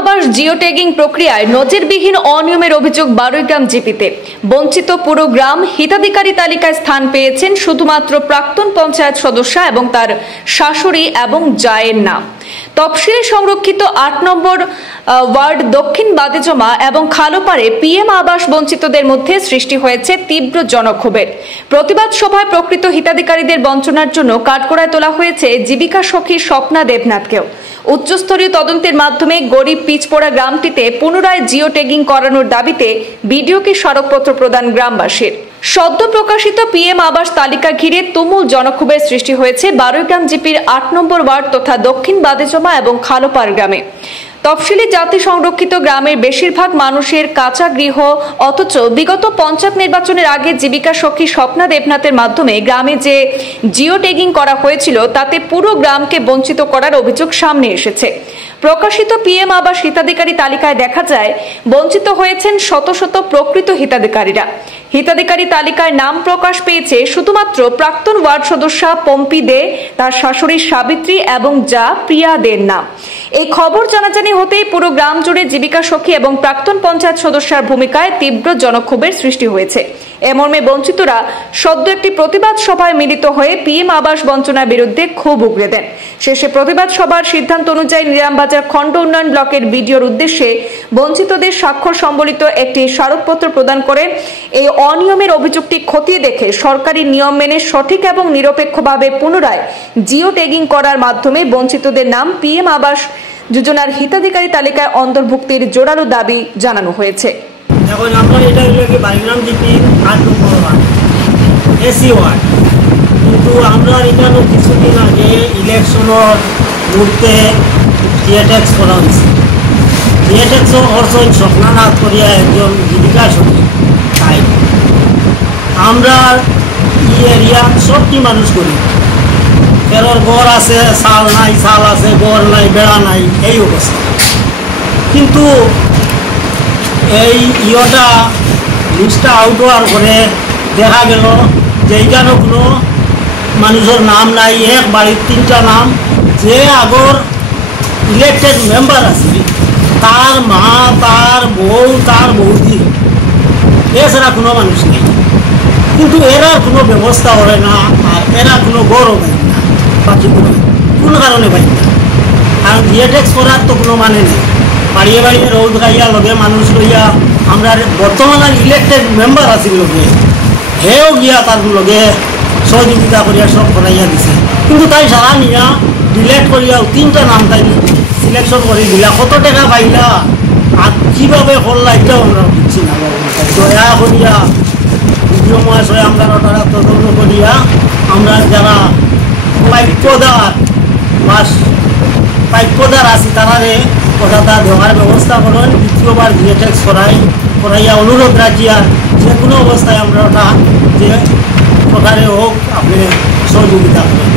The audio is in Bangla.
আবাস জিও ট্যাগিং প্রক্রিয়ায় নজিরবিহীন অনিয়মের অভিযোগ বারৈগ্রাম জিপিতে। বঞ্চিত পুরো গ্রাম হিতাধিকারী তালিকায় স্থান পেয়েছেন শুধুমাত্র প্রাক্তন পঞ্চায়েত সদস্য এবং তার শাশুড়ি এবং জায়ের নাম। তফসিলে সংরক্ষিত ৮ নম্বর ওয়ার্ড দক্ষিণ বাদেজমা এবং খালোপাড়ে পিএম আবাস বঞ্চিতদের মধ্যে সৃষ্টি হয়েছে তীব্র জনক্ষোভের। প্রতিবাদ সভায় প্রকৃত হিতাধিকারীদের বঞ্চনার জন্য কাঠগড়ায় তোলা হয়েছে জীবিকা সখী স্বপ্না দেবনাথকেও। উচ্চস্তরীয় তদন্তের মাধ্যমে গরিব পিচপোড়া গ্রামটিতে পুনরায় জিও ট্যাগিং করানোর দাবিতে বিডিওকে স্মারকপত্র প্রদান গ্রামবাসীর। সদ্য প্রকাশিত পিএম আবাস তালিকা ঘিরে তুমুল জনক্ষোভের সৃষ্টি হয়েছে বারৈগ্রাম জিপির ৮ নম্বর ওয়ার্ড তথা দক্ষিণ বাদেজমা এবং খালোপাড় গ্রামে। তফসিলি জাতি সংরক্ষিত গ্রামের বেশিরভাগ মানুষের কাঁচা গৃহ, অথচ বিগত পঞ্চায়েত নির্বাচনের আগে জীবিকা সখী স্বপ্না দেবনাথের মাধ্যমে গ্রামে যে জিও ট্যাগিং করা হয়েছিল তাতে পুরো গ্রামকে বঞ্চিত করার অভিযোগ সামনে এসেছে। প্রকাশিত পিএম আবাস হিতাধিকারী তালিকায় দেখা যায় বঞ্চিত হয়েছেন শত শত প্রকৃত হিতাধিকারীরা। হিতাধিকারী তালিকায় নাম প্রকাশ পেয়েছে শুধুমাত্র প্রাক্তন ওয়ার্ড সদস্য পম্পি দে, তার শাশুড়ি সাবিত্রী এবং যা প্রিয়া দের নাম। এই খবর জানাজানি হতেই পুরো গ্রাম জুড়ে জীবিকা সখী এবং প্রাক্তন পঞ্চায়েত সদস্যের ভূমিকায় তীব্র জনক্ষোভের সৃষ্টি হয়েছে। এ মর্মে বঞ্চিতরা সদ্য একটি প্রতিবাদ সভায় মিলিত হয়ে পিএম আবাস বঞ্চনার বিরুদ্ধে ক্ষোভ উগরে দেন। শেষে প্রতিবাদ সভার সিদ্ধান্ত অনুযায়ী নিলামবাজার খণ্ড উন্নয়ন ব্লকের বিডিওর উদ্দেশ্যে বঞ্চিতদের স্বাক্ষর সম্বলিত একটি স্মারকপত্র প্রদান করে এই অনিয়মের অভিযোগটি খতিয়ে দেখে সরকারি নিয়ম মেনে সঠিক এবং নিরপেক্ষভাবে পুনরায় জিও ট্যাগিং করার মাধ্যমে বঞ্চিতদের নাম পিএম আবাস যোজনার হিতাধিকারী তালিকায় অন্তর্ভুক্তির জোরালো দাবি জানানো হয়েছে। এখন আমরা এটা বারৈগ্রাম জিপি ৮ নম্বর ওয়ার্ড এসি ওয়ার্ড, কিন্তু আমরা এখানে কিছুদিন আগে ইলেকশনের মুহূর্তে জিও ট্যাক্স করা হয়েছে। জিও ট্যাক্স অর্জন স্বপ্নানাথ করিয়া একজন জীবিকা সখী, তাই আমরা এই এরিয়া সবটি মানুষ করি। ফেরর ঘর আছে, চাল নাই, চাল আছে, ঘর নাই, বেড়া নাই, এই অবস্থা। কিন্তু এই লিস্টটা আউট হওয়ার পরে দেখা গেল যে এইখানেও কোনো মানুষের নাম নাই। এক বাড়ির 3টা নাম, যে আগর ইলেক্টেড মেম্বার আছে তার মা, তার বউ, তার বৌদি, এছাড়া কোনো মানুষ নেই। কিন্তু এরা কোনো ব্যবস্থা করে না, আর এরা কোনো গৌরব পাই না। বাকি কোন কারণে পাই না? কারণ জিও ট্যাক্স করার তো কোনো মানে নেই। বাড়িয়ে বাড়িয়ে রোদ গাইয়া লগে মানুষ লইয়া আমরা বর্তমানে ইলেক্টেড মেম্বার আছি লগে, হেও গিয়া তার লগে সহযোগিতা করিয়া সব করাইয়া দিছে। কিন্তু তাই সারা নিয়া ডিলেট করিয়া 3টা নাম তাই সিলেকশন করে দিলা। কত টাকা পাইলা আর কীভাবে করলা এটাও আমরা বুঝছি না। দয়া করিয়া বিডিও মহাশয় আমরা তারা তদন্ত করিয়া আমরা যারা প্রাপ্যদার আছি তারারে কথাটা দেওয়ার ব্যবস্থা করেন। দ্বিতীয়বার জিও ট্যাক্স করাইয়া অনুরোধ রাখিয়া যে কোনো অবস্থায় আমরা ওটা যে প্রকারে হোক আপনি সহযোগিতা করেন।